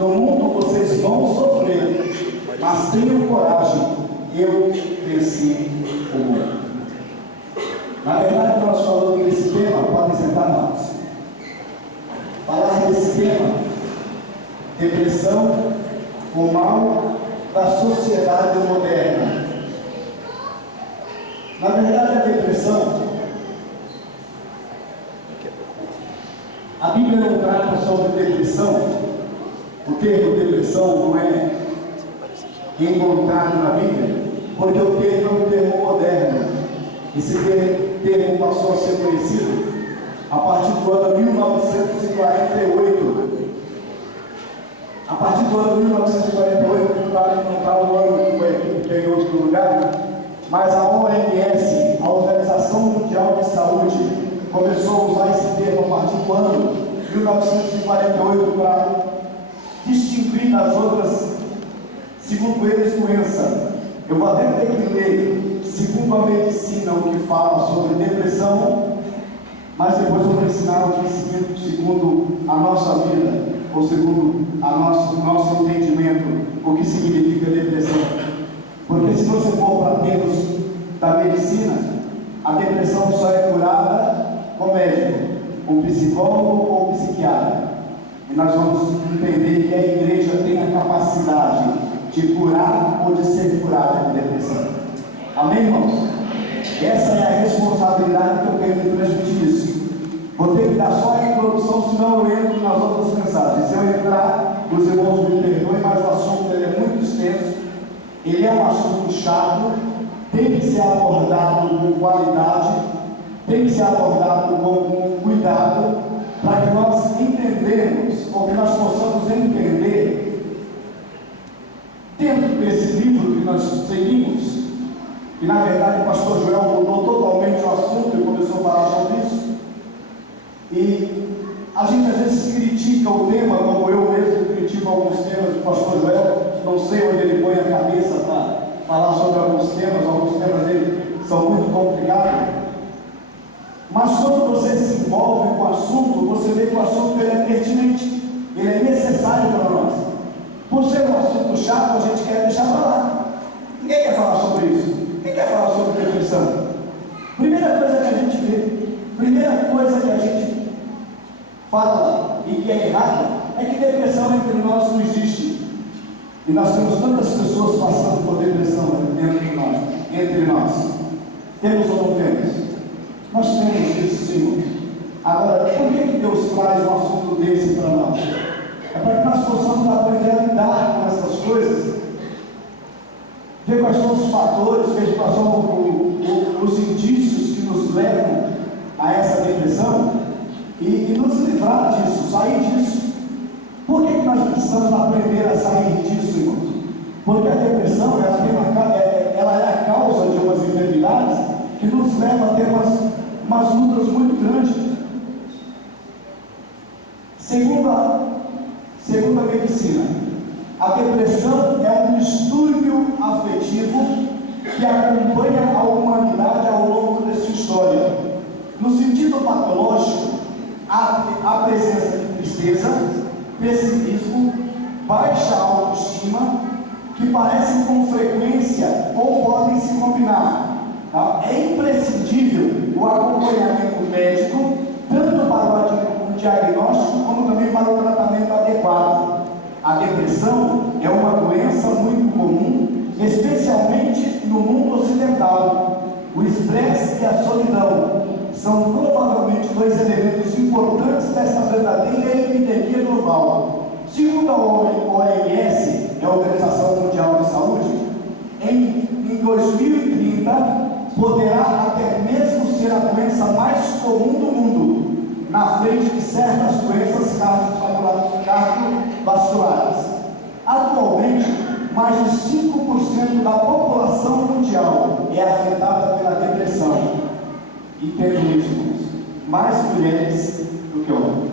No mundo vocês vão sofrer, mas tenham coragem, eu venci o mundo. Na verdade, nós falamos desse tema, podem sentar nós. Falar desse tema, depressão, o mal da sociedade moderna. Na verdade, a depressão, a Bíblia não trata sobre depressão. O termo depressão não é encontrado na Bíblia, porque o termo é um termo moderno. Esse termo passou a ser conhecido a partir do ano 1948. A partir do ano 1948, claro que não está o ano que foi aqui, porque é em outro lugar, mas a OMS, a Organização Mundial de Saúde, começou a usar esse termo a partir do ano 1948 para distinguir das outras, segundo eles, doença. Eu vou até ter que ler, segundo a medicina, o que fala sobre depressão, mas depois eu vou ensinar o que segundo a nossa vida, ou segundo nosso entendimento, o que significa depressão. Porque se você for para termos da medicina, a depressão só é curada com médico, com psicólogo ou psiquiatra. E nós vamos entender que a igreja tem a capacidade de curar ou de ser curada de depressão. Amém, irmãos? Essa é a responsabilidade que eu tenho de transmitir isso. Vou ter que dar só a introdução, senão eu entro nas outras mensagens. Se eu entrar, os irmãos me perdoem, mas o assunto dele é muito extenso. Ele é um assunto chato, tem que ser abordado com qualidade, tem que ser abordado com cuidado, para que nós entendamos, ou que nós possamos entender, dentro desse livro que nós seguimos, e na verdade o pastor Joel mudou totalmente o assunto e começou a falar sobre isso, e a gente às vezes critica o tema, como eu mesmo critico alguns temas do pastor Joel, não sei onde ele põe a cabeça para falar sobre alguns temas dele são muito complicados. Mas quando você se envolve com o assunto, você vê que o assunto ele é pertinente, ele é necessário para nós. Por ser um assunto chato, a gente quer deixar para lá. Ninguém quer falar sobre isso. Ninguém quer falar sobre depressão. Primeira coisa que a gente vê, primeira coisa que a gente fala e que é errado, é que depressão entre nós não existe. E nós temos tantas pessoas passando por depressão entre nós. Temos ou não temos? Nós temos isso, Senhor. Agora, por que Deus traz um assunto desse para nós? É para que nós possamos aprender a lidar com essas coisas, ver quais são os fatores, ver quais são os indícios que nos levam a essa depressão e nos livrar disso, sair disso. Por que nós precisamos aprender a sair disso, irmãos? Porque a depressão ela é a causa de umas enfermidades que nos leva a ter umas lutas muito grandes. Segundo a medicina, a depressão é um distúrbio afetivo que acompanha a humanidade ao longo da sua história. No sentido patológico, há presença de tristeza, pessimismo, baixa autoestima, que parecem com frequência ou podem se combinar. Tá? É imprescindível o acompanhamento médico, tanto para o diagnóstico como também para o tratamento adequado. A depressão é uma doença muito comum, especialmente no mundo ocidental. O estresse e a solidão são provavelmente dois elementos importantes dessa verdadeira epidemia global. Segundo a OMS, a Organização Mundial de Saúde, em 2030 poderá até mesmo ser a doença mais comum do mundo, na frente de certas doenças cardiovasculares. Atualmente, mais de 5% da população mundial é afetada pela depressão. Entendam isso, mais mulheres do que homens.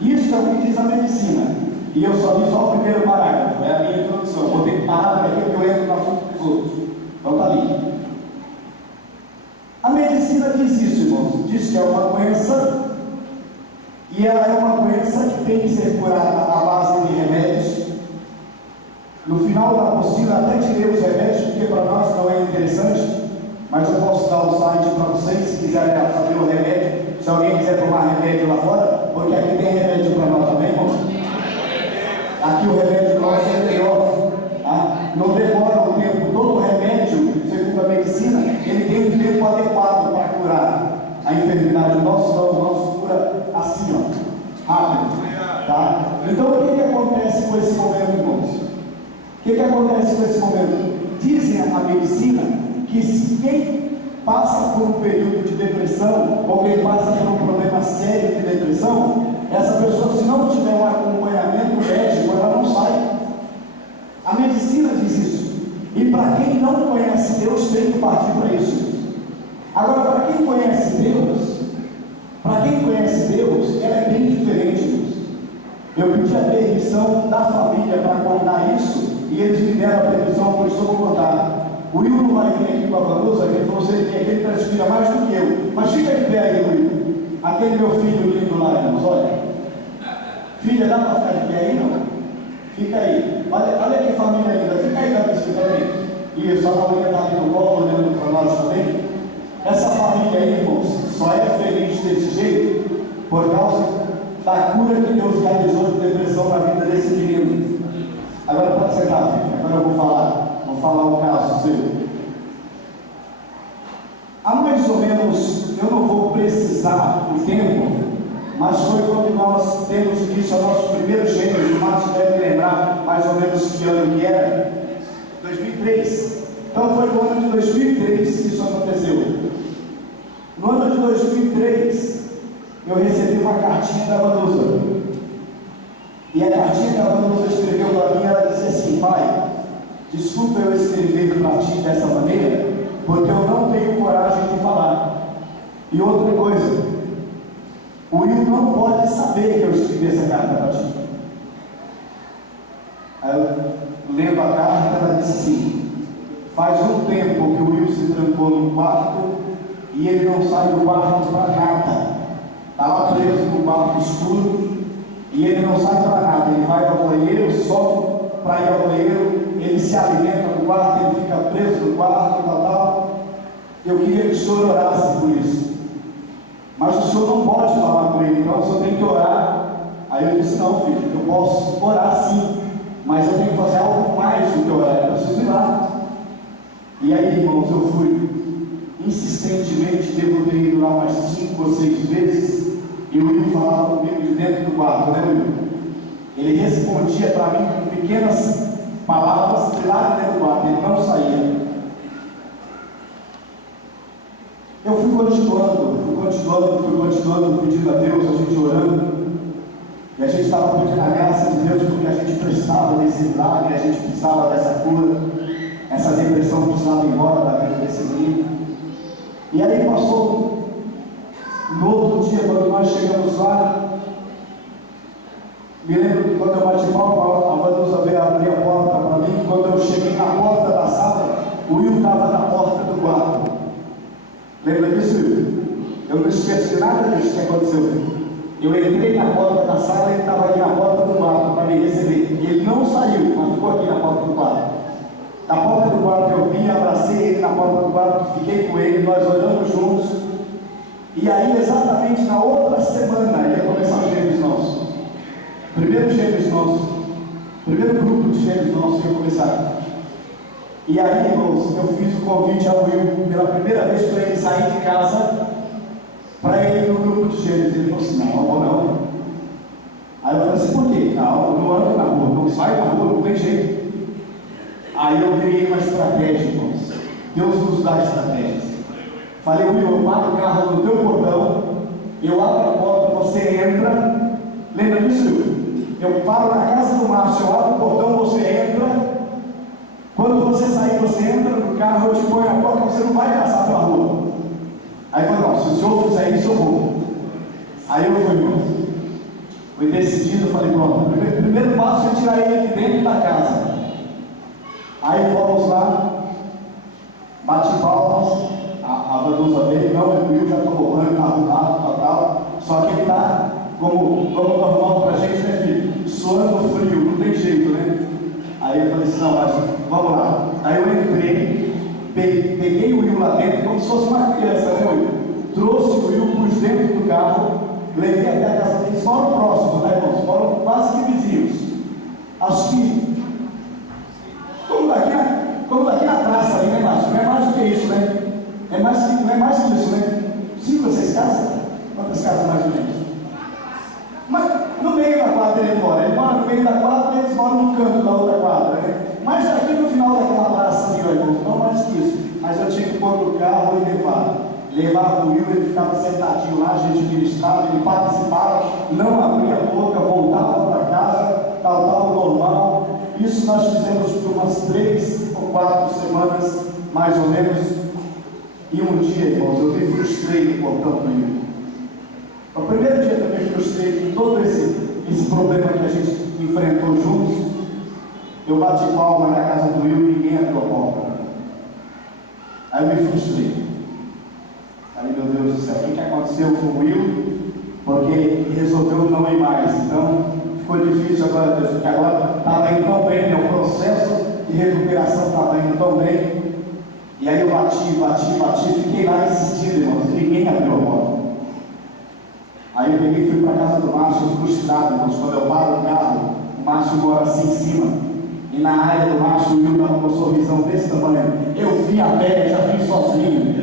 Isso é o que diz a medicina. E eu só vi só o primeiro parágrafo, é a minha introdução. Vou ter que parar para que eu entro no assunto dos outros. Então está ali. A medicina diz isso, irmãos. Diz que é uma doença, e ela é uma doença que tem que ser curada à base final da apostila até tirei os remédios, porque para nós não é interessante, mas eu posso dar o site para vocês, se quiserem saber o remédio, se alguém quiser tomar remédio lá fora, porque aqui tem remédio para nós também, irmão. Aqui o remédio nosso é melhor, tá? Não demora o tempo, todo remédio, segundo a medicina, ele tem um tempo adequado para curar a enfermidade. O nosso cura assim, ó, rápido, tá? Então o que acontece com esse momento, irmãos? O que acontece com esse momento? Dizem a medicina que se quem passa por um período de depressão, ou quem passa por um problema sério de depressão, essa pessoa, se não tiver um acompanhamento médico, ela não sai. A medicina diz isso. E para quem não conhece Deus, tem que partir para isso. Agora, para quem conhece Deus, ela é bem diferente, Deus. Eu pedi a permissão da família para contar isso, e eles me deram a permissão, por isso eu vou contar. O Will não vai vir aqui com a Vanusa, ele falou que ele transpira mais do que eu. Mas fica de pé aí, Will. Aquele meu filho lindo lá, irmãos, olha. Filha, dá para ficar de pé aí, não? Fica aí. Olha que família linda. Fica aí, Davi, também. Isso, a família está aqui no colo, olhando para nós também. Essa família aí, irmãos, só é feliz desse jeito por causa da cura que Deus realizou de depressão na vida desse menino. Agora pode sentar, filho. Agora eu vou falar o caso seu. Há mais ou menos, eu não vou precisar o tempo, mas foi quando nós temos início ao nosso primeiro Gênesis. O Márcio deve lembrar mais ou menos que ano que era, 2003. Então foi no ano de 2003 que isso aconteceu. No ano de 2003, eu recebi uma cartinha da Vanusa. E a cartinha que a Vanusa escreveu para mim, ela dizia assim: pai, desculpa eu escrever para ti dessa maneira, porque eu não tenho coragem de falar. E outra coisa, o Will não pode saber que eu escrevi essa carta para ti. Aí eu lendo a carta, ela disse assim: faz um tempo que o Will se trancou no quarto e ele não sai do quarto para nada. Está lá preso no quarto escuro e ele não sai para nada. Ele vai ao banheiro só para ir ao banheiro, ele se alimenta no quarto, ele fica preso no quarto, tal. Eu queria que o senhor orasse por isso. Mas o senhor não pode falar com ele, então o senhor tem que orar. Aí eu disse: não, filho, eu posso orar sim, mas eu tenho que fazer algo mais do que orar, eu preciso ir lá. E aí, irmãos, eu fui insistentemente, devo ter ido lá umas 5 ou 6 vezes, e o Will falava comigo de dentro do quarto, né, Will? Ele respondia para mim com pequenas palavras de lá de dentro do quarto, ele não saía. Eu fui continuando pedindo a Deus, a gente orando, e a gente estava pedindo a graça de Deus, porque a gente precisava desse milagre, a gente precisava dessa cura, essa depressão precisava ir embora da vida desse menino. E aí passou, no outro dia, quando nós chegamos lá, me lembro que quando eu bati palma, a Vanusa veio abrir a porta para mim. Quando eu cheguei na porta da sala, o Will estava na porta do quarto. Lembra disso, Will? Eu não esqueço de nada disso que aconteceu. Eu entrei na porta da sala e ele estava aqui na porta do quarto para me receber. E ele não saiu, mas ficou aqui na porta do quarto. Na porta do quarto eu vim, abracei ele na porta do quarto, fiquei com ele, nós oramos juntos. E aí, exatamente na outra semana, ia começar os gêmeos nossos. Primeiro grupo de gêmeos nossos ia começar. E aí, irmãos, eu fiz o convite ao Will pela primeira vez para ele sair de casa, para ele ir no grupo de gêmeos. Ele falou assim: não, vou não. Aí eu falei assim: por quê? Não, não ando na rua, não sai na rua, não tem jeito. Aí eu criei uma estratégia, irmãos. Deus nos dá estratégias. Falei: Will, eu paro o carro no teu portão, eu abro a porta, você entra. Lembra disso, Will? Eu paro na casa do Márcio, eu abro o portão, você entra. Quando você sair, você entra no carro, eu te ponho a porta, você não vai passar pela rua. Aí eu falei: não, se o senhor fizer isso, eu vou. Aí eu fui, irmãos. Fui decidido, eu falei: pronto, o primeiro passo é tirar ele de dentro da casa. Aí fomos lá, bate palmas, a Vanusa veio, não, o Will já tomou banho, está arrumado, tal. Só que ele está como normal para a gente, né, filho? Suando frio, não tem jeito, né? Aí eu falei falei assim, não, mas vamos lá. Aí eu entrei, peguei o Will lá dentro, como se fosse uma criança, né, Will? Trouxe o Will, pus dentro do carro, levei até a casa deles, moram próximos, né, irmãos? Moram quase que vizinhos. Acho que, como daqui na praça ali, né, Márcio? Não é mais do que isso, né? Não é mais que isso, né? 5 ou 6 casas? Quantas casas mais ou menos? Mas no meio da quadra ele mora no meio da quadra e eles moram no canto da outra quadra, né? Mas aqui no final daquela praça ali, não mais que isso. Mas eu tinha que pôr no carro e levava o Will, ele ficava sentadinho lá, a gente ministrava, ele participava, não abria a boca, voltava para casa, tal, normal. Isso nós fizemos por umas 3 ou 4 semanas, mais ou menos. E um dia, irmãos, eu me frustrei no portão do Will. O primeiro dia que eu me frustrei com todo esse problema que a gente enfrentou juntos, eu bati palma na casa do Will e ninguém abriu a porta. Aí eu me frustrei. Aí, meu Deus do céu, o que aconteceu com o Will? Porque ele resolveu não ir mais. Então, ficou difícil agora, Deus, porque agora estava indo tão bem, né? O processo de recuperação estava indo tão bem. E aí eu bati, fiquei lá insistindo, irmãos, e ninguém abriu a porta. Aí eu peguei e fui para a casa do Márcio, frustrado, irmãos. Quando eu paro o carro, o Márcio mora assim em cima. E na área do Márcio, o Will estava com um sorrisão desse tamanho. Eu vim a pé, já vim sozinho.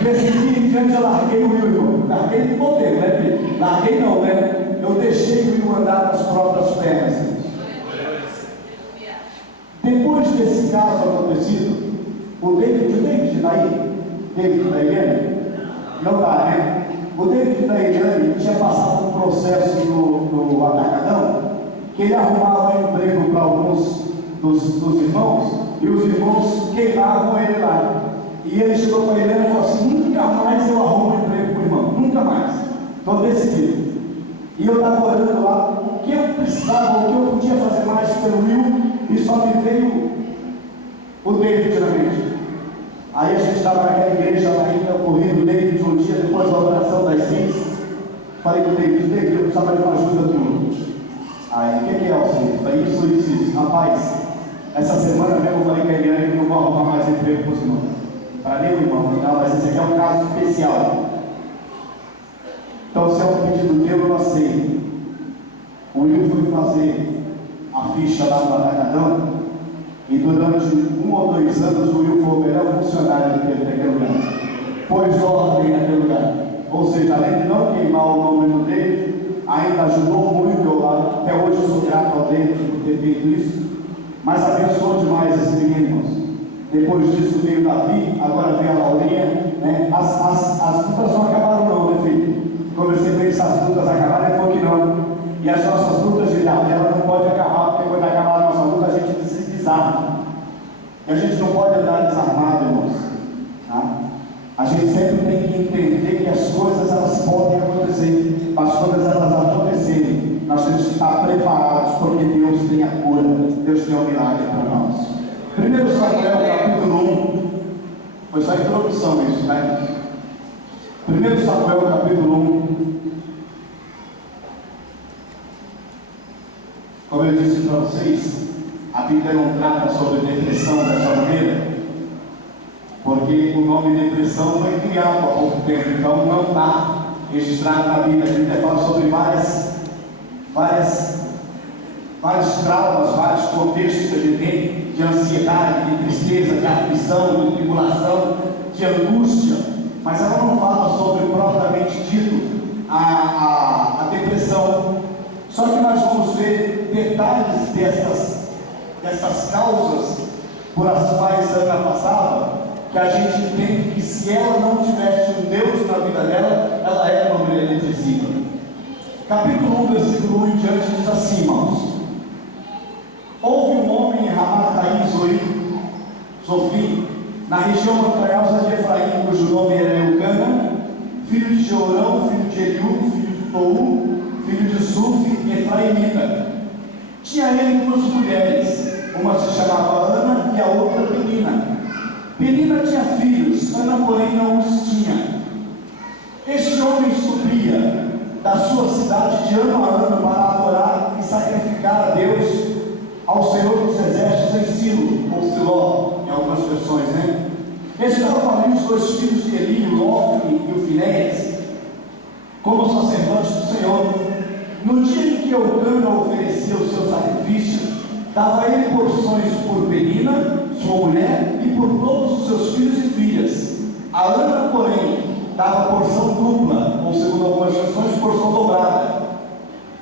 Nesse dia em diante eu larguei o Will, irmão. Larguei de modelo, né, filho? Larguei não, né? Eu deixei o Will andar com as próprias pernas. Depois desse caso acontecido, o David da Eliane, não dá, né? O David da Eliane tinha passado um processo no Atacadão, que ele arrumava emprego para alguns dos irmãos, e os irmãos queimavam ele lá. E ele chegou para a Eliane e falou assim: nunca mais eu arrumo emprego para o irmão, nunca mais, estou decidido. E eu estava orando lá, o que eu precisava, o que eu podia fazer mais pelo Will, e só me veio o David na mente. Aí a gente estava naquela igreja ainda, correndo o David um dia, depois da oração das 6. Falei com o David, eu precisava de uma ajuda tua. Aí, o que é, Alcir? Falei, isso. Rapaz, essa semana mesmo eu falei com a Eliane que não vou arrumar mais emprego para os irmãos. Para nenhum irmão, não, mas esse aqui é um caso especial. Então, se é um pedido teu, eu aceito. O Will foi fazer a ficha lá no Atacadão, e durante 1 ou 2 anos o Will foi o melhor funcionário que teve naquele lugar. Pôs ordem naquele lugar. Ou seja, além de não queimar o nome dele, ainda ajudou muito eu lá. Até hoje eu sou grato ao David por ter feito isso. Mas abençoou demais esse menino, irmãos. Depois disso veio Davi, agora veio a Laurinha, né? As lutas não acabaram não, né, filho? Conversei com ele, se as lutas acabaram, ele falou que não. E as nossas lutas, ela não pode acabar, porque quando acabar a nossa luta, a gente se desarma. E a gente não pode andar desarmado, irmãos. Tá? A gente sempre tem que entender que as coisas, elas podem acontecer. Mas quando elas acontecerem, nós temos que estar preparados, porque Deus tem a cura, Deus tem um milagre para nós. 1 Samuel, capítulo 1. Foi só a introdução isso, né? 1 Samuel, capítulo 1. Como eu disse para vocês, a Bíblia não trata sobre depressão dessa maneira, porque o nome depressão foi criado há pouco tempo, então não está registrado na Bíblia. A Bíblia fala sobre vários traumas, vários contextos que a gente tem, de ansiedade, de tristeza, de aflição, de tribulação, de angústia, mas ela não fala sobre, propriamente dito, a depressão. Só que nós vamos ver detalhes dessas causas por as quais Ana passava, que a gente entende que se ela não tivesse um Deus na vida dela, ela era uma mulher depressiva. Capítulo 1, versículo 1 em diante diz assim, irmãos: houve um homem em Ramataim Zofi, na região montanhosa de Efraim, cujo nome era Eucana, filho de Jeorão, filho de Eliú, filho de Tou, filho de Suf, efraimita. Tinha ele 2 mulheres, uma se chamava Ana e a outra Penina. Penina tinha filhos, Ana porém não os tinha. Este homem subia da sua cidade de ano a ano para adorar e sacrificar a Deus estavam ali os dois filhos de Eli, o Hofni e o Finéias, como sacerdotes do Senhor. No dia em que Eucana oferecia o seu sacrifício, dava ele porções por Penina, sua mulher, e por todos os seus filhos e filhas. A Ana, porém, dava porção dupla, ou segundo algumas versões, porção dobrada,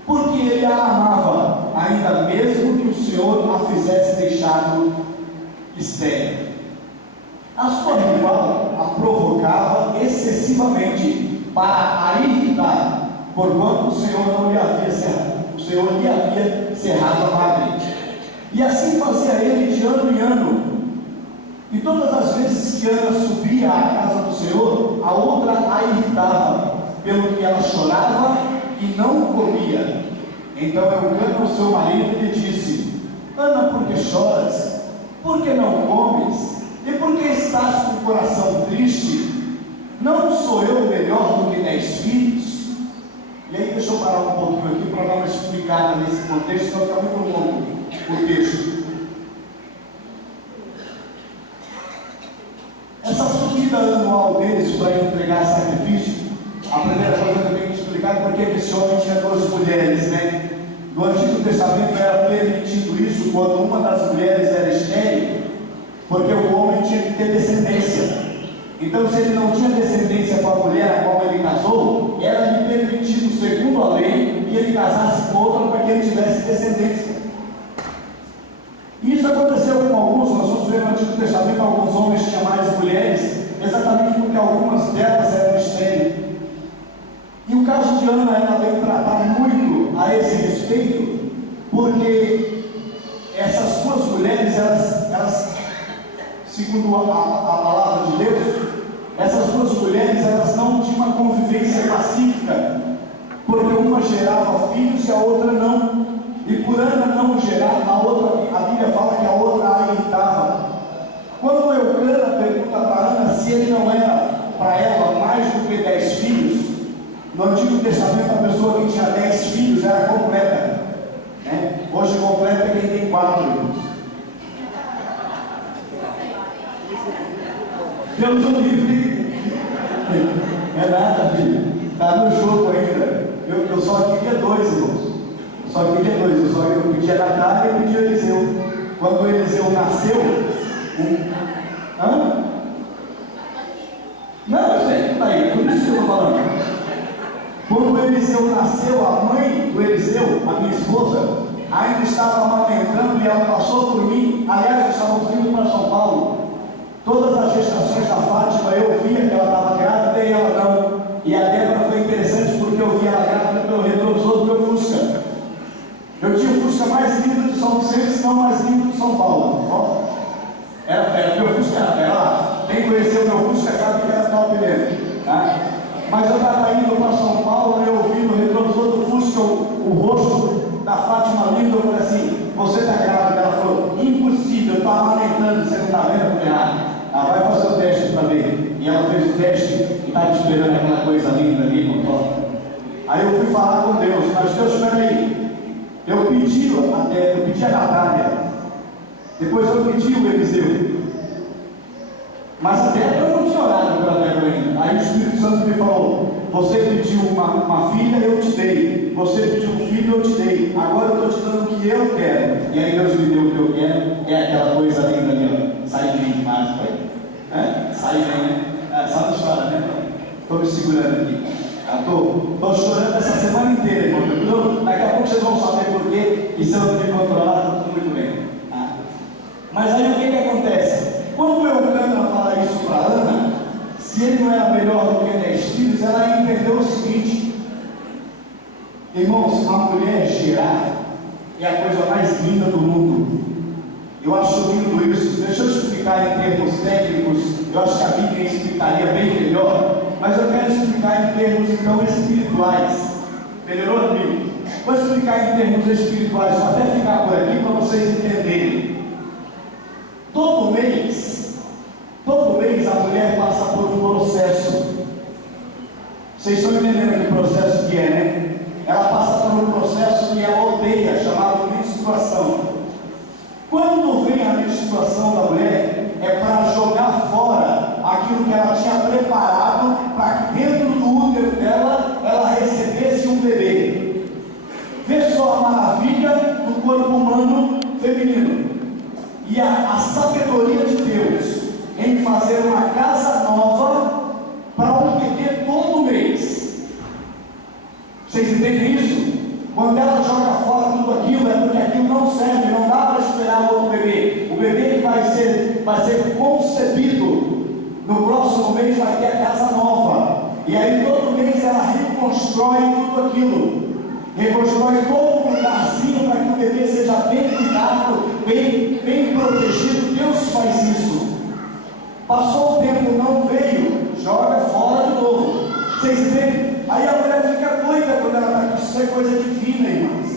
porque ele a amava, ainda mesmo que o Senhor a fizesse deixado estéril. A sua rival a provocava excessivamente para a irritar, porquanto o Senhor lhe havia cerrado a madre. E assim fazia ele de ano em ano. E todas as vezes que Ana subia à casa do Senhor, a outra a irritava, pelo que ela chorava e não comia. Então Eucana, o seu marido, lhe disse: Ana, por que choras? Por que não comes? E por que estás com o coração triste? Não sou eu melhor do que 10 filhos? E aí deixa eu parar um pouquinho aqui para dar uma explicada nesse contexto, senão fica muito longo o texto. Essa subida anual deles para entregar sacrifício, a primeira coisa que eu tenho que explicar é porque esse homem tinha 12 mulheres, né? No Antigo Testamento era permitido isso quando uma das mulheres era estéril, porque o homem tinha que ter descendência. Então, se ele não tinha descendência com a mulher a qual ele casou, era-lhe permitido, segundo a lei, que ele casasse com outra para que ele tivesse descendência. Isso aconteceu com alguns. Nós vamos ver no Antigo Testamento alguns homens tinham mais mulheres, exatamente porque algumas delas eram estéreis. E o caso de Ana, ela veio tratar muito a esse respeito, porque essas duas mulheres, elas segundo a palavra de Deus, essas duas mulheres, elas não tinham uma convivência pacífica, porque uma gerava filhos e a outra não. E por Ana não gerar, a outra, a Bíblia fala que a outra a irritava. Quando Eucana pergunta para Ana se ele não era para ela mais do que 10 filhos, no Antigo Testamento a pessoa que tinha 10 filhos era completa, né? Hoje completa é quem tem 4 irmãos. Deus o livre. É nada, filho. Está no jogo ainda. Eu só queria 2, irmãos. Só queria 2. Eu pedi a Natália e pedi a Eliseu. Quando o Eliseu nasceu, Hã? Não, eu sei, está aí. Por isso que eu estou falando. Quando o Eliseu nasceu, a mãe do Eliseu, a minha esposa, ainda estava amamentando e ela passou por mim. Aliás, eu estava vindo para São Paulo. Todas as gestações da Fátima eu via que ela estava grávida e ela não. E a Débora foi interessante porque eu via ela grávida pelo retrovisor do meu Fusca. Eu tinha o Fusca mais lindo de São Vicente, se não mais lindo de São Paulo. Ó, era fera, meu Fusca era fera. Lá, quem conheceu meu Fusca sabe que era top mesmo. Tá? Mas eu estava indo para São Paulo e eu vi no retrovisor do Fusca o rosto da Fátima linda. Eu falei assim: você está grávida? Ela falou: impossível, eu estou amamentando, você não está vendo? Eu falei: ela vai fazer o teste para ver. E ela fez o teste e estava esperando aquela coisa linda ali no toque. Aí eu fui falar com Deus: mas Deus, espera aí. Eu pedi a Natália, depois eu pedi o Eliseu, mas até eu não tinha orado pela Débora ainda. Aí o Espírito Santo me falou: você pediu uma filha, eu te dei. Você pediu um filho, eu te dei. Agora eu estou te dando o que eu quero. E aí Deus me deu o que eu quero. É aquela coisa linda ali, ó. Sai bem demais, pai. Sai bem, né? Só não chora, né? Estou me segurando aqui. Estou chorando essa semana inteira, irmão. Daqui a pouco vocês vão saber por quê. E se eu não me controlar, está tudo muito bem. Mas aí o que acontece? Quando Eucana fala isso para Ana, se ele não era melhor do que 10 filhos, ela entendeu o seguinte: irmãos, a mulher gerar é a coisa mais linda do mundo. Eu acho lindo isso. Deixa eu explicar em termos técnicos. Eu acho que a Bíblia explicaria bem melhor, mas eu quero explicar em termos então espirituais. Melhorou, amigo? Vou explicar em termos espirituais, vou até ficar por aqui para vocês entenderem. Todo mês a mulher passa por um processo. Vocês estão entendendo que processo que é, né? Ela passa por um processo que ela odeia, chamado menstruação. Quando vem a menstruação da mulher, é para jogar fora corpo humano feminino. E a sabedoria de Deus em fazer uma casa nova para um bebê todo mês. Vocês entendem isso? Quando ela joga fora tudo aquilo, é porque aquilo não serve, não dá para esperar outro bebê. O bebê que vai ser concebido no próximo mês vai ter a casa nova. E aí todo mês ela reconstrói tudo aquilo. Reconstrói todo um lugarzinho para que o bebê seja bem cuidado, bem protegido. Deus faz isso. Passou o tempo, não veio, joga fora de novo. Vocês entendem? Aí a mulher fica doida quando ela está aqui. Isso é coisa divina, irmãos.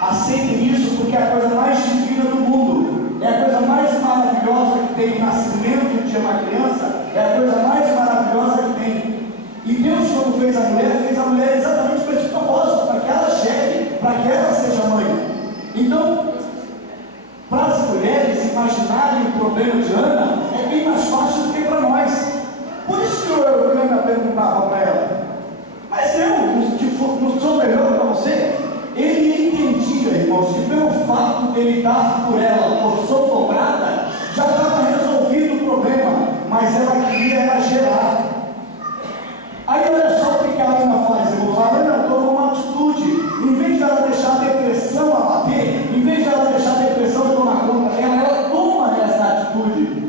Aceitem isso, porque é a coisa mais divina do mundo. É a coisa mais maravilhosa que tem. O nascimento de uma criança é a coisa mais maravilhosa que tem. E Deus, quando fez a mulher exatamente com esse propósito, para que ela chegue, para que ela seja mãe. Então, para as mulheres imaginarem o problema de Ana, é bem mais fácil do que para nós. Por isso que o Eucana perguntava para ela: mas eu, não sou melhor para você? Ele entendia, irmãos, que pelo fato dele dar por ela, por sotobrada, já estava resolvido o problema, mas ela queria era gerar. Aí olha só o que a Ana faz, irmãos. A Ana toma uma atitude. Em vez de ela deixar a depressão abater, em vez de ela deixar a depressão tomar conta dela, ela toma essa atitude.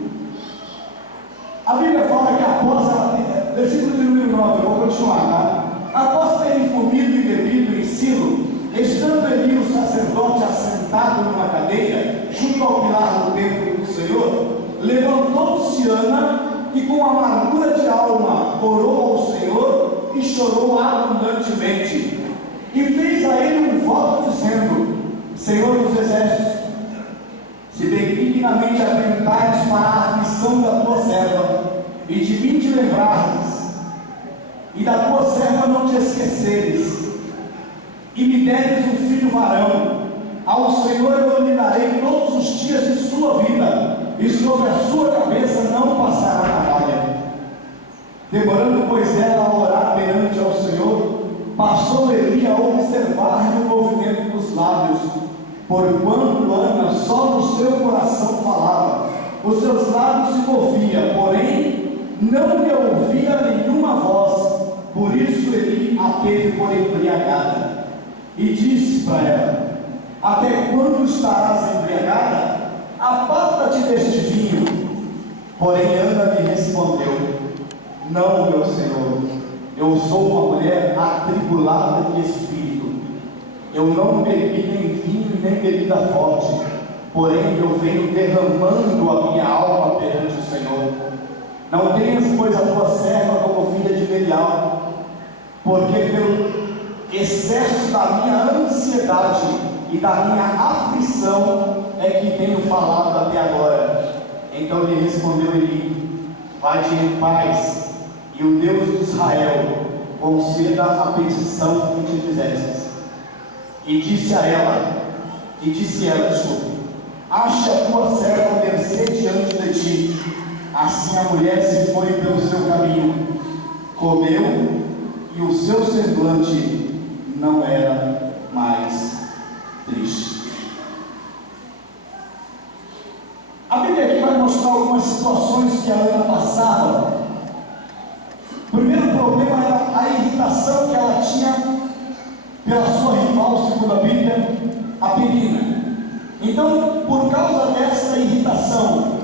A Bíblia fala que após ela ter, versículo de número 9, eu vou continuar, tá? Após terem comido e bebido em Silo, estando Eli, o sacerdote, assentado numa cadeira, junto ao pilar do templo do Senhor, levantou-se Ana e com amargura de alma orou ao Senhor e chorou abundantemente. E fez a ele um voto dizendo: Senhor dos exércitos, se benignamente atentares para a aflição da tua serva, e de mim te lembrares, e da tua serva não te esqueceres, e me deres um filho varão, ao Senhor eu lhe darei todos os dias de sua vida, e sobre a sua cabeça não passará navalha. Demorando, pois, ela a orar perante ao Senhor, passou Eli a observar-lhe o movimento dos lábios, porquanto Ana só no seu coração falava, os seus lábios se moviam, porém não lhe ouvia nenhuma voz. Por isso Eli a teve por embriagada, e disse para ela: até quando estarás embriagada? Aparta-te deste vinho. Porém Ana lhe respondeu: não, meu Senhor, eu sou uma mulher atribulada de espírito. Eu não bebi nem vinho nem bebida forte, porém eu venho derramando a minha alma perante o Senhor. Não tenhas, pois, a tua serva como filha de Belial, porque pelo excesso da minha ansiedade e da minha aflição é que tenho falado até agora. Então lhe respondeu Eli: vai-te em paz, e o Deus de Israel conceda a petição que te fizestes. E disse ela, desculpe: ache a tua serva mercê diante de ti. Assim a mulher se foi pelo seu caminho, comeu, e o seu semblante não era mais triste. A Bíblia aqui vai mostrar algumas situações que a Ana passava. O primeiro problema era a irritação que ela tinha pela sua rival, segundo a Bíblia, a Penina. Então, por causa dessa irritação,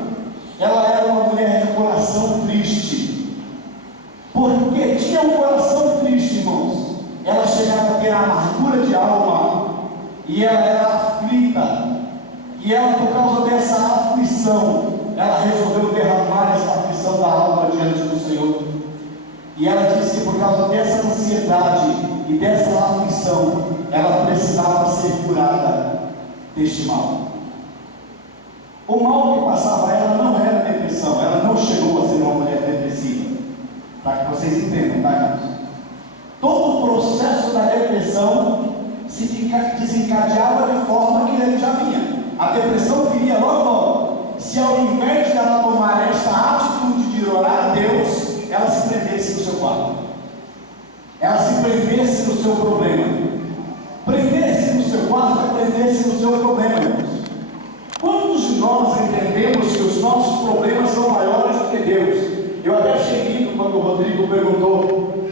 ela era uma mulher de coração triste. Porque tinha um coração triste, irmãos, ela chegava a ter a amargura de alma, e ela era aflita. E ela, por causa dessa aflição, ela resolveu derramar essa aflição da alma diante do Senhor. E ela disse que por causa dessa ansiedade e dessa aflição, ela precisava ser curada deste mal. O mal que passava ela não era depressão, ela não chegou a ser uma mulher depressiva, para que vocês entendam, tá, irmãos? Todo o processo da depressão se desencadeava de forma que ele já vinha. A depressão viria logo, se ao invés de ela tomar esta atitude de orar a Deus, ela se prendesse no seu quarto, ela se prendesse no seu problema. Prender-se no seu quarto é prender nesse no seu problema, irmãos. Quantos de nós entendemos que os nossos problemas são maiores do que Deus? Eu até achei lindo quando o Rodrigo perguntou: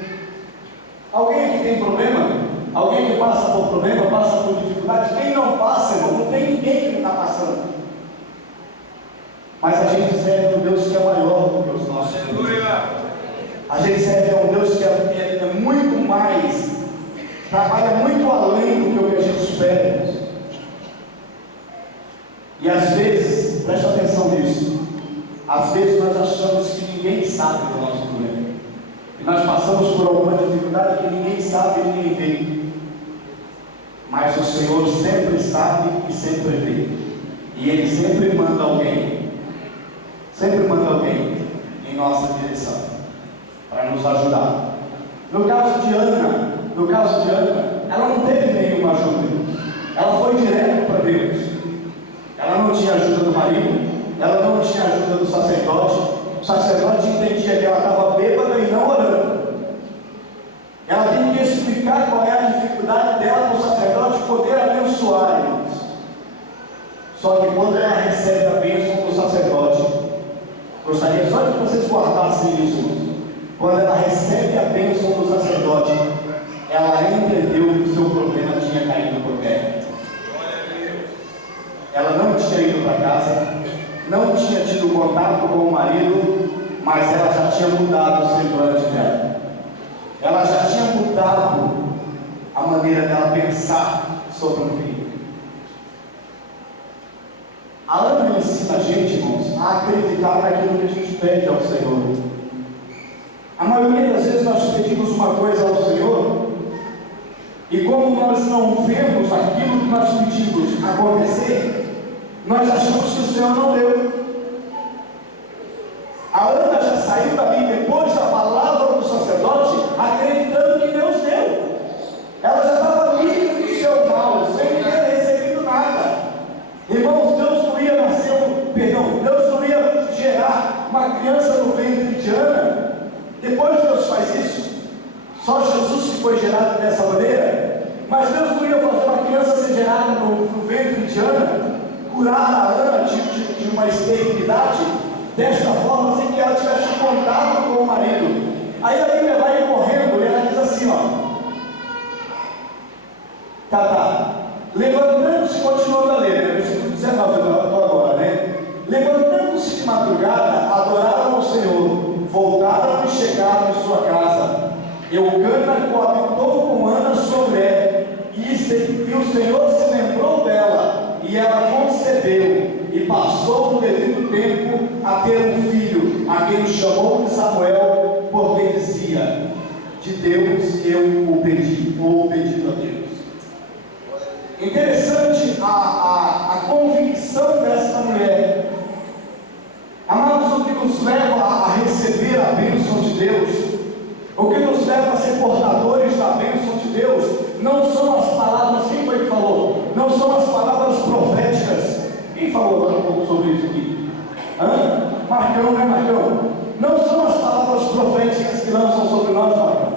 alguém aqui tem problema? Alguém que passa por problema, passa por dificuldade? Quem não passa, irmão? Não tem ninguém que não está passando. Mas a gente serve a um Deus que é maior do que os nossos problemas. A gente serve a um Deus que é muito mais, trabalha muito além do que o que a gente espera. E às vezes, preste atenção nisso, às vezes nós achamos que ninguém sabe do nosso problema, e nós passamos por alguma dificuldade que ninguém sabe e ninguém vê, mas o Senhor sempre sabe e sempre vê, e Ele sempre manda alguém em nossa direção, para nos ajudar. No caso de Ana, ela não teve nenhuma ajuda, ela foi direto para Deus. Ela não tinha ajuda do marido, ela não tinha ajuda do sacerdote. O sacerdote entendia que ela estava bêbada e não orando. Ela tem que explicar qual é a dificuldade dela para o sacerdote poder abençoar, irmãos. Só que quando ela recebe a bênção do sacerdote, gostaria só que vocês guardassem isso. Quando ela recebe a bênção do sacerdote, ela entendeu que o seu problema tinha caído por terra. Ela não tinha ido para casa, não tinha tido contato com o marido, mas ela já tinha mudado o semblante dela. Ela já tinha mudado a maneira dela pensar sobre o filho. A Ana ensina a gente, irmãos, a acreditar naquilo que a gente pede ao Senhor. A maioria das vezes nós pedimos uma coisa ao Senhor, e como nós não vemos aquilo que nós pedimos acontecer, nós achamos que o Senhor não deu. A Ana já saiu dali depois da palavra do sacerdote, acreditando que Deus deu. Ela já estava livre do seu mal, sem ter recebido nada. Irmãos, Deus não ia gerar uma criança no ventre de Ana. Depois Deus faz isso. Só Jesus que foi gerado dessa maneira. Mas Deus não ia fazer uma criança ser gerada no ventre de Ana, curar a Ana de uma esterilidade, desta forma, sem que ela tivesse contato com o marido. Aí a Bíblia vai correndo e ela diz assim, levantando-se, continuando a ler, versículo 19, agora, né? Levantando-se de madrugada, adoraram ao Senhor, voltaram e chegaram em sua casa. Eucana coabitou com Ana sobre ela, e o Senhor se lembrou dela, e ela concebeu, e passou no devido tempo a ter um filho, a quem chamou de Samuel, porque dizia: de Deus eu o pedi, ou pedido a Deus. Interessante a convicção desta mulher. Amados, o que nos leva a receber a bênção de Deus, o que nos leva a ser portadores da bênção de Deus, não são as palavras, quem foi que falou? Não são as palavras proféticas. Quem falou um pouco sobre isso aqui? Marcão, né, Marcão? Não são as palavras proféticas que lançam sobre nós, Marcão.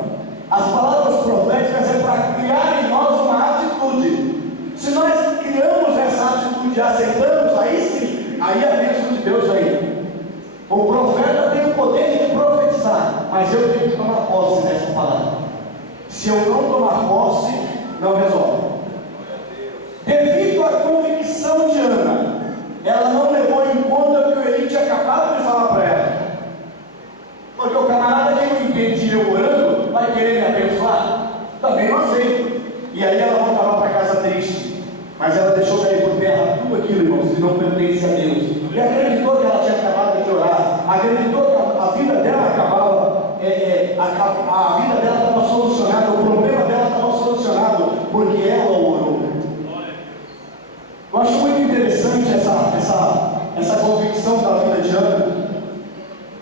As palavras proféticas é para criar em nós uma atitude. Se nós criamos essa atitude e aceitamos, aí sim, aí a bênção de Deus vem. O profeta tem o poder de profetizar, mas eu tenho que tomar posse dessa palavra. Se eu não tomar posse, não resolve. Devido à convicção de Ana, ela não levou em conta o que o Eli tinha acabado de falar para ela. Porque o camarada que não entende eu orando, vai querer me abençoar? Também não aceito. E aí ela voltava para casa triste. Mas ela deixou cair por terra tudo aquilo, irmãos, que não pertence a Deus. E acreditou que ela tinha acabado de orar. Acreditou que a vida dela acabava, a vida dela estava solucionada, o problema dela estava solucionado, porque ela orou. Eu acho muito interessante essa convicção da vida de Ana.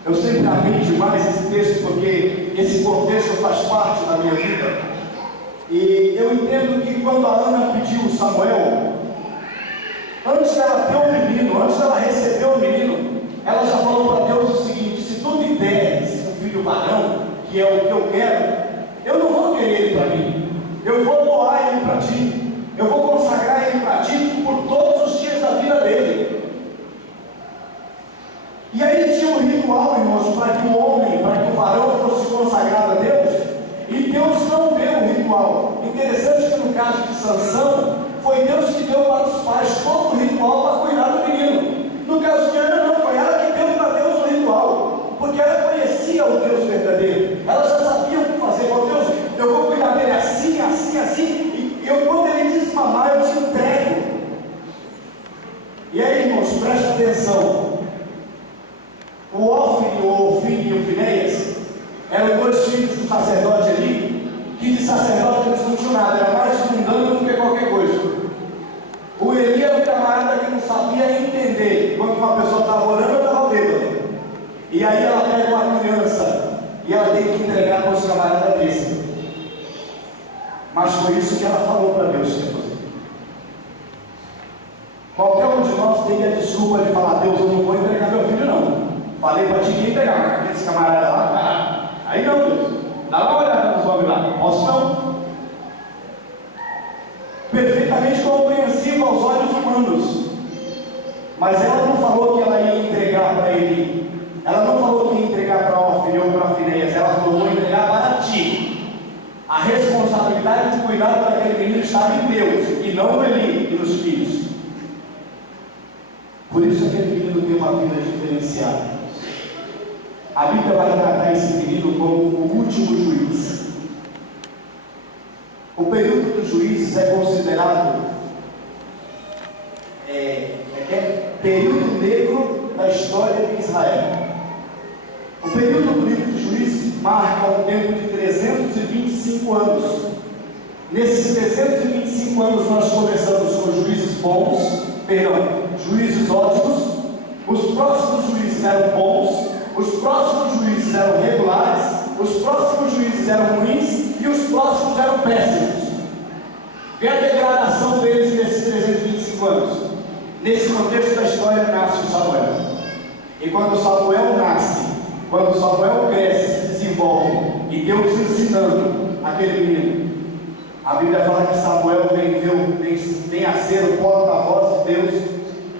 Eu sempre amei demais esse texto, porque esse contexto faz parte da minha vida. E eu entendo que quando a Ana pediu Samuel, antes dela ter um menino, antes dela receber o menino, ela já falou para Deus o seguinte: se tu me deres um filho varão, que é o que eu quero, eu não vou querer ele para mim, eu vou doar ele para ti. eu vou consagrar ele para ti por todos os dias da vida dele. E aí tinha um ritual, irmãos, para que o homem, para que o varão fosse consagrado a Deus, e Deus não deu o ritual. Interessante que no caso de Sansão, foi Deus que deu para os pais todo o ritual para cuidar do menino. No caso de Ana não, foi ela que deu para Deus o ritual, porque ela conhecia o Deus verdadeiro, ela já sabia o que fazer. Falou: Deus, eu vou cuidar dele assim, assim, assim, e eu, quando ele desmamar, eu te entrego. E aí, irmãos, presta atenção. O Ofni e o Finéias eram dois filhos do sacerdote ali, que de sacerdote eles não tinham nada, era mais mundano do que qualquer coisa. O Eli era um camarada que não sabia entender quando uma pessoa estava orando ou estava bêbada. E aí ela pega uma criança e ela tem que entregar para os camaradas desse. Mas foi isso que ela falou para Deus que ia fazer. Qualquer um de nós tem a desculpa de falar: Deus, eu não vou entregar meu filho não. Falei para ti que entregar, mas aqueles camaradas lá, aí não, Deus, dá uma olhada nos homens lá, posso não. Perfeitamente compreensível aos olhos humanos, mas ela não falou que ela ia entregar para ele, ela não falou que ia entregar para Ofni ou para Finéias, ela falou: vou entregar para ti. A responsabilidade de cuidar daquele menino estava em Deus, e não no Eli e nos filhos. Por isso aquele menino tem uma vida diferenciada. A Bíblia vai tratar esse menino como o último juiz. O período dos juízes é considerado período negro da história de Israel. O período do livro de Juízes marca um tempo de 325 anos. Nesses 325 anos nós começamos com juízes bons, juízes ótimos. Os próximos juízes eram bons, os próximos juízes eram regulares, os próximos juízes eram ruins e os próximos eram péssimos. Vê a degradação deles nesses 325 anos. Nesse contexto da história nasce o Samuel. E quando Samuel nasce, quando Samuel cresce, se desenvolve, e Deus ensinando aquele menino, a Bíblia fala que Samuel vem a ser o porta-voz de Deus.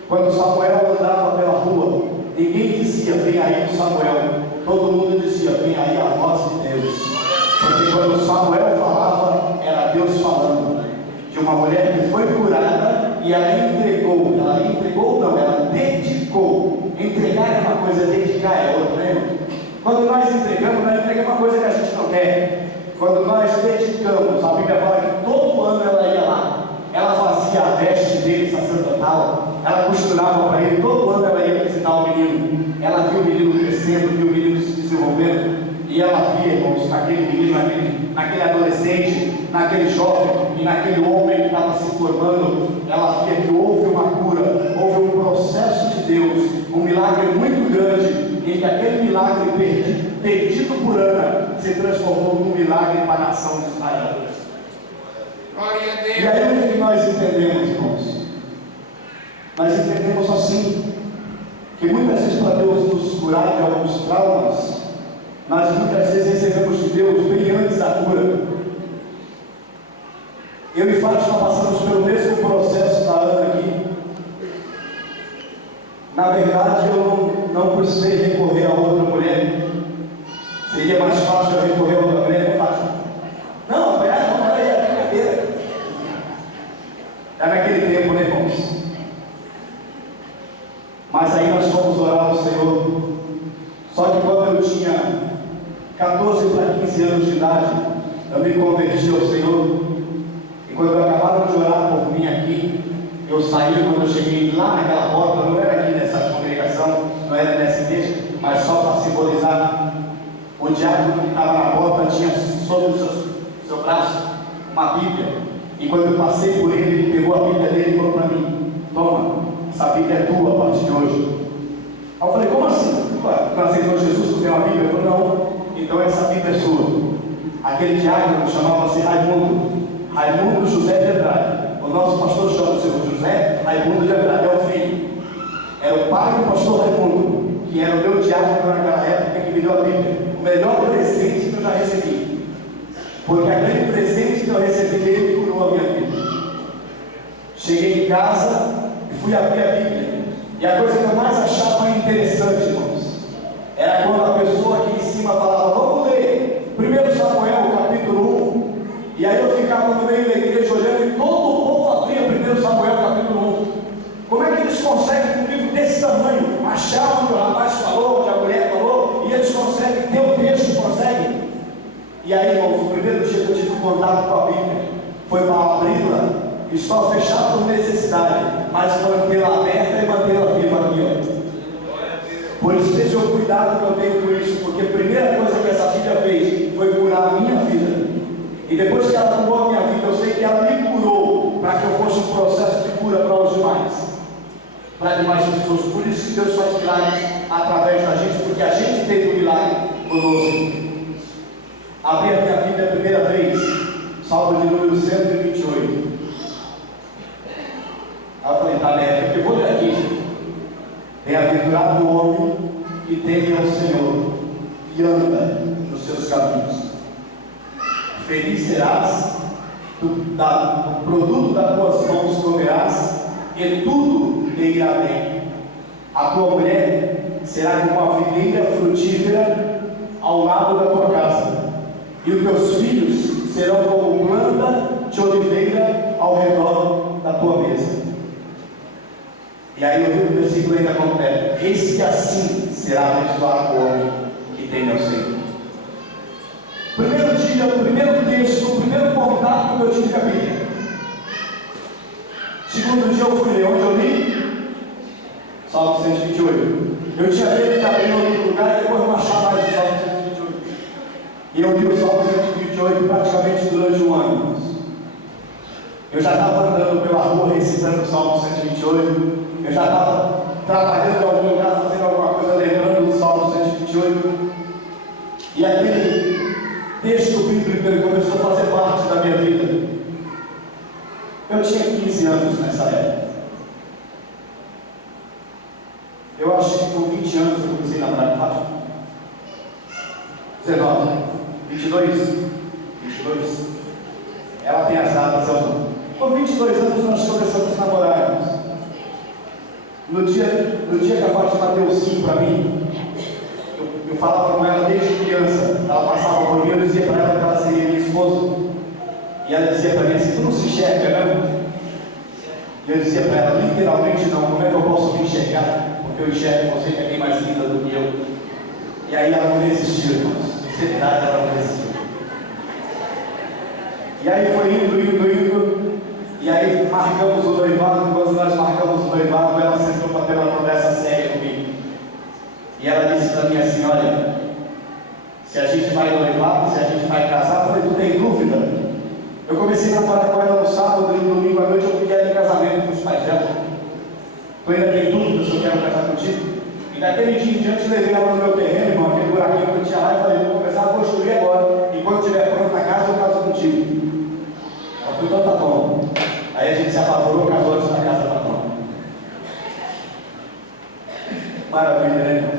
Quando Samuel andava pela rua, ninguém dizia: vem aí o Samuel. Todo mundo dizia: vem aí a voz de Deus. Porque quando Samuel falava, era Deus falando. De uma mulher que foi curada e ela dedicou. Entregar é uma coisa, dedicar é outra, né? Quando nós entregamos uma coisa que a gente não quer. Quando nós dedicamos, a Bíblia fala que todo ano ela ia lá, ela fazia a veste dele sacerdotal, ela costurava para ele, todo ano ela ia visitar o menino, ela viu o menino crescendo, viu o menino se desenvolvendo, e ela via, irmãos, naquele menino, naquele adolescente, naquele jovem e naquele homem que estava se formando, ela via que houve uma cura, houve um processo de Deus, um milagre muito grande, em que aquele milagre perdido por Ana se transformou num milagre para a nação de Israel. Glória a Deus. E aí o que nós entendemos, irmãos? Nós entendemos assim, que muitas vezes para Deus nos curar de alguns traumas, nós muitas vezes recebemos de Deus bem antes da cura. Eu e Fátima passamos pelo mesmo processo da Ana aqui. Na verdade, eu não precisei recorrer a outra mulher. Seria mais fácil eu recorrer a outra mulher, não Fátima? Não, peraí, é brincadeira. É naquele tempo, né, irmãos? Mas aí nós fomos orar ao Senhor. Só que quando eu tinha 14 para 15 anos de idade, eu me converti ao Senhor. E quando eu acabava de orar por mim aqui, eu saí. Quando eu cheguei lá naquela porta, não era aqui nessa congregação, não era nessa igreja, mas só para simbolizar, o diácono que estava na porta tinha sobre o seu braço uma Bíblia. E quando eu passei por ele, ele pegou a Bíblia dele e falou para mim: toma, essa Bíblia é tua a partir de hoje. Aí eu falei: como assim? Tu aceitou Jesus, tu tem uma Bíblia? Ele falou: não, então essa Bíblia é sua. Aquele diácono chamava-se Raimundo José de Andrade. O nosso pastor chama o seu José Raimundo de Andrade, é o filho. Era o pai do pastor Raimundo, que era o meu diácono naquela época, que me deu a Bíblia. O melhor presente que eu já recebi. Porque aquele presente que eu recebi dele curou a minha vida. Cheguei em casa e fui abrir a Bíblia. E a coisa que eu mais achava interessante, irmãos, era quando a pessoa aqui em cima falava: vamos ler 1 Samuel capítulo 1. E aí eu ficava no meio da igreja olhando e todo o povo abria 1 Samuel capítulo 1. Como é que eles conseguem um livro desse tamanho achar onde o rapaz falou, onde a mulher falou, e eles conseguem ter o texto, conseguem? E aí, irmãos, o primeiro dia que eu tive contato com a Bíblia foi para abri-la e só fechar por necessidade, mas mantê-la aberta e mantê-la viva aqui, ó. Por isso, seja o cuidado que eu tenho com isso, porque a primeira coisa que essa Bíblia fez foi curar a minha vida. E depois que ela curou a minha vida, eu sei que ela me curou para que eu fosse um processo de cura para os demais, para demais pessoas. Por isso que Deus faz milagres através da gente, porque a gente teve um milagre conosco. Abri a minha Bíblia a primeira vez, Salmo de número 128. Aí eu falei: tá aberto, eu vou ler aqui. Bem-aventurado o homem que teme ao Senhor e anda nos seus caminhos. Feliz serás, do produto das tuas mãos comerás, e tudo te irá bem. A tua mulher será como uma videira frutífera ao lado da tua casa, e os teus filhos serão como planta de oliveira ao redor da tua mesa. E aí eu vi o versículo ainda completa: eis que assim será abençoado o homem que teme ao Senhor. Primeiro dia, o primeiro texto, o primeiro contato que eu tive com a Bíblia. Segundo dia eu fui ler, onde eu li? Salmo 128. Eu tinha medo de abrir em outro lugar e depois não achar mais o Salmo 128. E eu li o Salmo 128 praticamente durante um ano. Eu já estava andando pela rua recitando o Salmo 128. Eu já estava trabalhando em algum lugar, fazendo alguma coisa, lembrando do Salmo 128. E aquele texto bíblico ele começou a fazer parte da minha vida. Eu tinha 15 anos nessa época. Eu acho que com 20 anos eu comecei a namorar com Fátima. 19, 22. Ela tem as datas, eu não. Com 22 anos nós começamos a namorar. No dia que a Fátima deu sim para mim, eu falava com ela desde criança. Ela passava por mim, eu dizia para ela que ela seria minha esposa. E ela dizia para mim assim: tu não se enxerga, não? E eu dizia para ela: literalmente não. Como é que eu posso me enxergar? Porque eu enxergo você que é bem mais linda do que eu. E aí ela não resistiu, irmãos. Sinceridade, ela não resistiu. E aí foi indo. E aí marcamos o noivado. Quando nós marcamos o noivado, ela sentou para ter uma conversa séria comigo. E ela disse para mim assim: olha, se a gente vai noivar, se a gente vai casar, eu falei: tu tem dúvida? Eu comecei a namorar com ela no sábado e no domingo à noite eu pedi ela em casamento com os pais dela. Tu ainda tem dúvida se eu quero casar contigo? E daquele dia em diante levei ela no meu terreno, irmão, aquele buraquinho que eu tinha lá, e falei: vou começar a construir agora. E quando estiver pronta a casa, eu caso contigo. Ela foi: então tá bom. Aí a gente se apavorou, casou antes da casa tá pronta. Maravilha, né, irmão?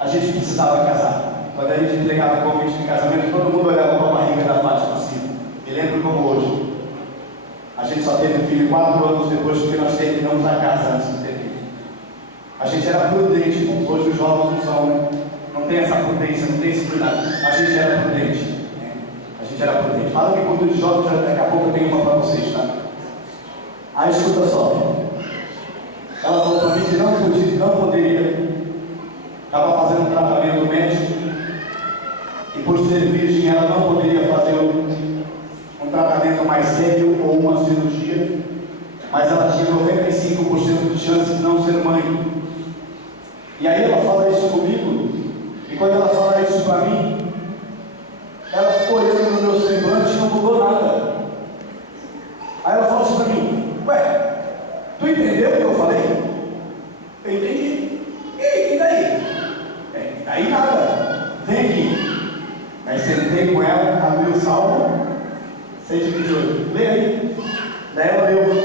A gente precisava casar. Quando a gente entregava o convite de casamento, todo mundo olhava para a barriga da Fátima assim. Me lembro como hoje. A gente só teve filho 4 anos depois, porque nós terminamos a casa antes de ter filho. A gente era prudente, irmãos. Hoje os jovens não são, né? Não tem essa prudência, não tem esse cuidado. A gente era prudente. Né? A gente era prudente. Fala que quando de jovens, daqui a pouco eu tenho uma para vocês, tá? Aí escuta só. Ela falou para mim que não poderia. Estava fazendo um tratamento médico. E por ser virgem, ela não poderia fazer um tratamento mais sério ou uma cirurgia, mas ela tinha 95% de chance de não ser mãe. E aí ela fala isso comigo, e quando ela fala isso para mim, ela ficou olhando no meu semblante e não mudou nada. Aí ela fala assim para mim: ué, tu entendeu o que eu falei? Eu entendi. E daí? Daí nada. Vem aqui. Aí sentei com ela, abri o Salmo 128. Lê aí. Daí ela leu.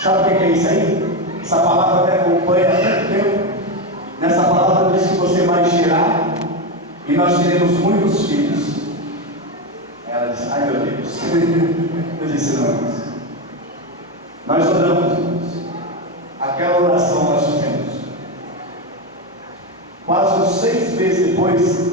Sabe o que é isso aí? Essa palavra me acompanha há tanto tempo. Nessa palavra diz que você vai gerar e nós teremos muitos filhos. Ela disse: ai meu Deus. Eu disse: não. Nós oramos, aquela oração nós fizemos. Quase uns 6 meses depois,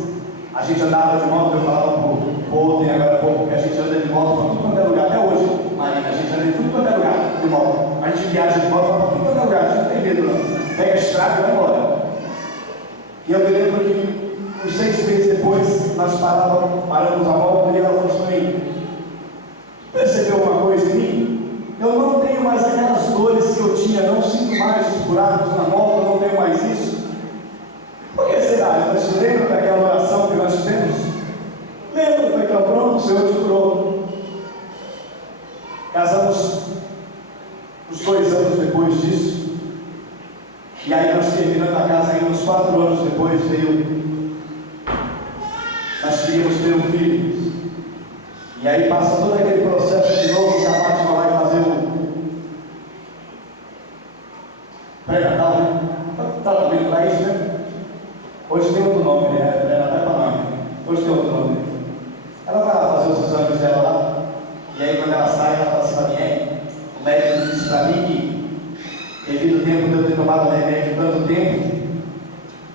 a gente andava de moto. Eu falava para o outro, e agora há pouco, que a gente anda de moto para tudo quanto é lugar. Até hoje, Marina, a gente anda em tudo quanto é lugar de moto. A gente viaja de moto para tudo quanto é lugar, a gente não tem medo não. Pega a estrada e vai embora. E eu me lembro que uns 6 meses depois, nós paramos a moto e ela falou assim para mim: percebeu uma coisa em mim? Eu não tenho mais aquelas dores que eu tinha, não sinto mais os buracos na moto, não tenho mais isso. Por que será? Eu falei assim: lembra daquela oração que nós fizemos? Lembra? Foi tão pronto, o Senhor te curou. Casamos uns 2 anos depois disso. E aí nós terminando a casa ainda uns 4 anos depois nós queríamos ter um filho. E aí passa todo aquele processo de novo, que a Fátima vai fazer pré-natal, né? Tá também para isso, né? Hoje tem outro nome, né? Pré-natal é para nós. Hoje tem outro nome. Ela vai lá fazer os exames dela lá. E aí quando ela sai, ela fala assim para mim: o médico disse para mim que devido ao tempo de eu ter tomado remédio tanto tempo,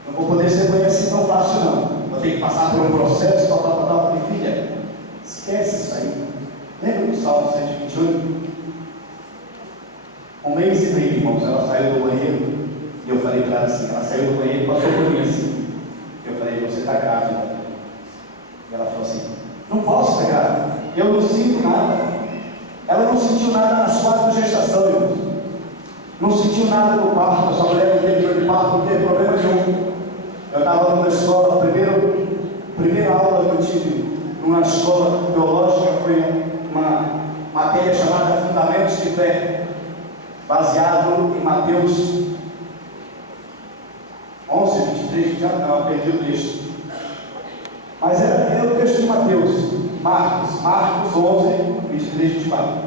não vou poder ser mãe assim tão fácil não. Vou ter que passar por um processo, tal. Eu falei: filha, esquece isso aí. Lembra do Salmo 128? 1 mês e meio, irmãos, ela saiu do banheiro. E eu falei para ela assim, ela saiu do banheiro e passou por mim assim. Eu falei: você está grávida. E ela falou assim: não posso estar grávida. Eu não sinto nada. Ela não sentiu nada nas 4 gestações, irmãos. Não sentiu nada no parto. Essa mulher não teve dor de parto, não teve problema nenhum. Eu estava numa escola, a primeira aula que eu tive numa escola teológica foi uma matéria chamada Fundamentos de Fé, baseado em Mateus 11, 23, já não, perdi o texto. Mas era o texto de Mateus, Marcos 11, 23, 24.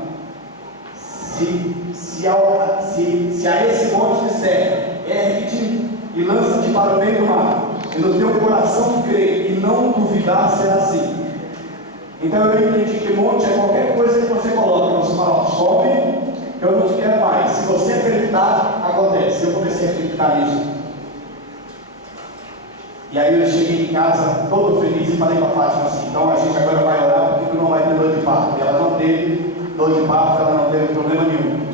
Se a esse monte disser, ergue-te e lança-te para o meio do mar, e no teu coração crer e não duvidar, será assim. Então eu entendi que monte é qualquer coisa que você coloca. Você fala: sobe, eu não te quero mais. Se você acreditar, acontece. Eu comecei a acreditar nisso. E aí eu cheguei em casa todo feliz e falei para a Fátima assim: então a gente agora vai orar porque tu não vai ter dor de parto. E ela não teve dor de parto, ela não teve problema nenhum.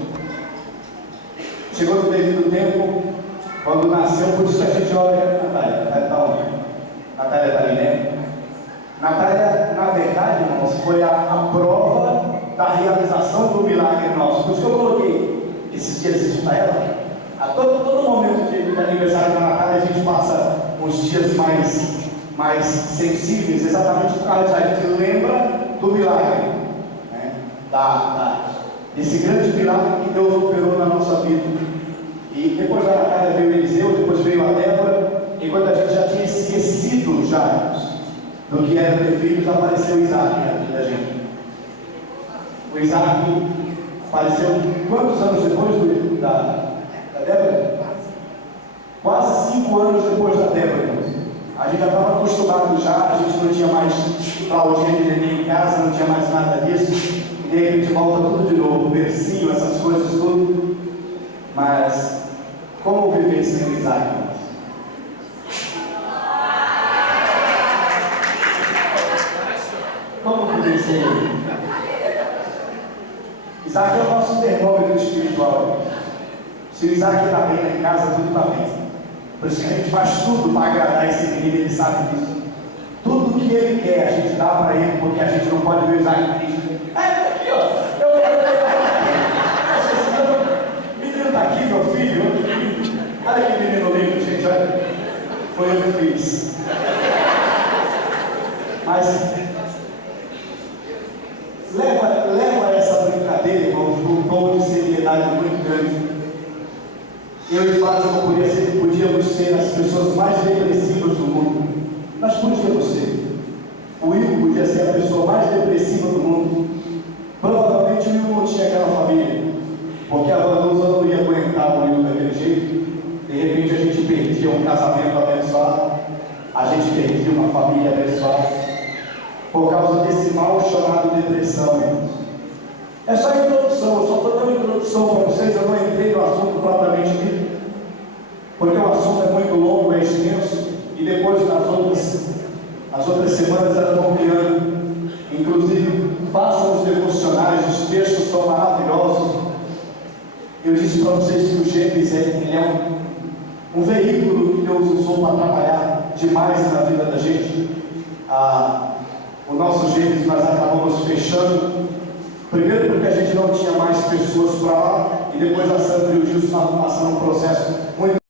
Chegou no devido tempo, quando nasceu, por isso que a gente olha. Natália está onde? Natália está ali, né? Natália, na verdade, irmãos, foi a prova da realização do milagre nosso. Por isso que eu coloquei esses dias isso para ela. A todo momento de aniversário da Natália, a gente passa uns dias mais sensíveis, exatamente por causa disso. A gente lembra do milagre, né? Desse grande milagre que Deus operou na nossa vida. E depois da Natália veio o Eliseu, depois veio a Débora, e quando a gente já tinha esquecido já do que era ter filhos, apareceu o Isaac na vida da gente. O Isaac apareceu quantos anos depois da Débora? Quase 5 anos depois da Débora, irmãos. A gente já estava acostumado já, a gente não tinha mais fraldinha de neném em casa, não tinha mais nada disso. E de repente volta tudo de novo, bercinho, essas coisas tudo. Mas como viver sem o Isaac, irmãos? Como viver sem ele? Isaac é o nosso termômetro espiritual, irmãos. Se o Isaac está bem lá em casa, tudo está bem. Por isso que a gente faz tudo para agradar esse menino, ele sabe disso. Tudo que ele quer, a gente dá para ele, porque a gente não pode ver o Isaac triste. Aqui, ó, eu quero ver. O menino está aqui, meu filho. Olha que menino lindo, gente, olha. Foi eu que fiz. Mas leva essa brincadeira, irmão, com um tom de seriedade muito grande. Eu e Fátima podíamos ser as pessoas mais depressivas do mundo. Nós podíamos ser. O Will podia ser a pessoa mais depressiva do mundo. Provavelmente o Will não tinha aquela família, porque a Vanusa não ia aguentar o Will daquele jeito. De repente a gente perdia um casamento abençoado, a gente perdia uma família abençoada, por causa desse mal chamado depressão, irmãos. É só introdução, eu só estou dando introdução para vocês, eu não entrei no assunto propriamente dito, porque o assunto é muito longo, é extenso, e depois as outras semanas elas vão criando. Inclusive, façam os devocionais, os textos são maravilhosos. Eu disse para vocês que o Gênesis ele é um veículo que Deus usou para trabalhar demais na vida da gente. O nosso Gênesis nós acabamos fechando, primeiro porque a gente não tinha mais pessoas para lá, e depois a Sandra e o Gilson estavam passando um processo muito